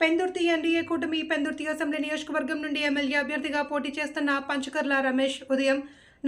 Pendurthi NDA కూటమి Pendurthi assembly నియోజకవర్గం నుండి ఎమ్మెల్యే అభ్యర్థిగా పోటీ చేస్తున్న పంచకర్ల రమేష్ ఉదయం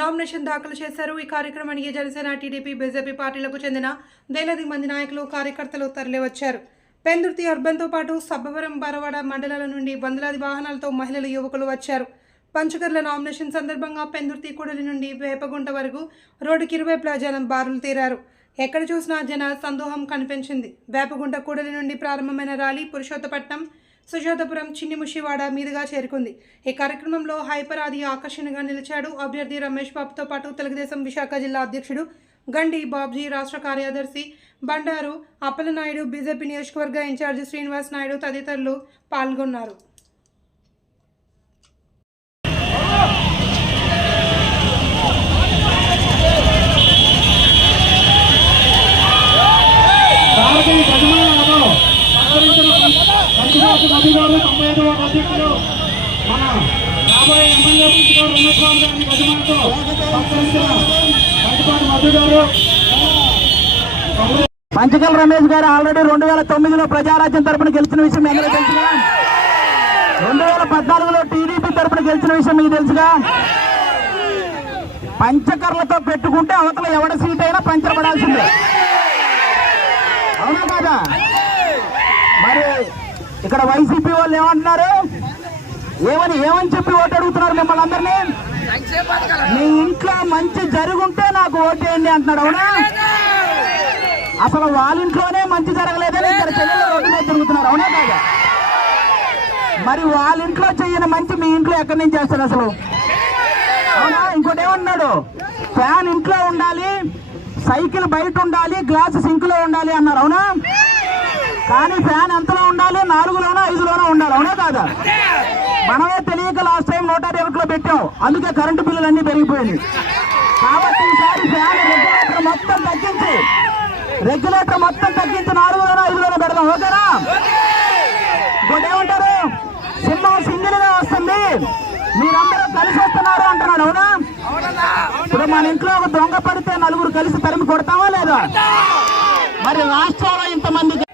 నామినేషన్ దాఖలు చేశారు. ఈ కార్యక్రమానికి జనసేన, టీడీపీ, బీజేపీ పార్టీలకు చెందిన వేలాది మంది నాయకులు, కార్యకర్తలు తరలివచ్చారు. పెందుర్తి అర్బన్తో పాటు సబ్బవరం, బరవాడ మండలాల నుండి వందలాది వాహనాలతో మహిళలు, యువకులు వచ్చారు. పంచకర్ల నామినేషన్ సందర్భంగా పెందుర్తి కూడలి నుండి వేపగుంట వరకు రోడ్డుకి ఇరువైపులా జనం బారులు తీరారు. ఎక్కడ చూసినా జన సందోహం కనిపించింది. వేపగుంట కూడలి నుండి ప్రారంభమైన ర్యాలీ పురుషోత్తపట్నం, సుజాతపురం, చిన్నిముషివాడ మీదుగా చేరుకుంది. ఈ కార్యక్రమంలో హైపర్ ఆది ఆకర్షణగా నిలిచాడు. అభ్యర్థి రమేష్ బాబుతో పాటు తెలుగుదేశం విశాఖ జిల్లా అధ్యక్షుడు గండి బాబ్జీ, రాష్ట్ర కార్యదర్శి బండారు అప్పలనాయుడు, బీజేపీ నియోజకవర్గ ఇన్ఛార్జి శ్రీనివాస్ నాయుడు తదితరులు పాల్గొన్నారు. పంచకల్ రమేష్ గారు ఆల్రెడీ 2009లో ప్రజారాజ్యం తరపున గెలిచిన విషయం మీకు తెలుసుగా, 2014లో టీడీపీ తరపున గెలిచిన విషయం మీకు తెలుసుగా. పంచకర్లతో పెట్టుకుంటే అవతల ఎవడ సీట్ అయినా పంచర్ పడాల్సిందే, అవునా కాదా? మరి ఇక్కడ వైసీపీ వాళ్ళు ఏమంటున్నారు, ఏమని చెప్పి ఓటు అడుగుతున్నారు మిమ్మల్ని అందరినీ? మీ ఇంట్లో మంచి జరుగుంటే నాకు ఓటేయండి అంటున్నాడు, అవునా? అసలు వాళ్ళ ఇంట్లోనే మంచి జరగలేదని ఇక్కడ చెల్లెలు రోడ్డు మీద తిరుగుతున్నారు, అవునా కాదా? మరి వాళ్ళ ఇంట్లో చెయ్యని మంచి మీ ఇంట్లో ఎక్కడి నుంచి చేస్తారు అసలు, అవునా? ఇంకోటి ఏమన్నాడు, ఫ్యాన్ ఇంట్లో ఉండాలి, సైకిల్ బయట ఉండాలి, గ్లాస్ సింక్ లో ఉండాలి అన్నారు, అవునా? కానీ ఫ్యాన్ ఎంతలో ఉండాలి? 4లోనో 5లోనో ఉండాలి, అవునా కాదా? మనమే తెలియక లాస్ట్ టైం 150లో పెట్టాం, అందుకే కరెంటు బిల్లులు అన్ని పెరిగిపోయింది. కాబట్టి ఈసారి ఫ్యాన్ రెగ్యులేటర్ మొత్తం తగ్గించి 4లోనో 5లోనో పెడదాం, ఓకేనా? ఇంకోటి ఏమంటారు, సింహం సింగిల్ గా వస్తుంది, మీరందరూ కలిసి వస్తున్నారు అంటున్నాడు, అవునా? ఇప్పుడు మన ఇంట్లో ఒక దొంగ పడితే 4 కలిసి తరిమి కొడతామా లేదా? మరి రాష్ట్రంలో ఇంతమంది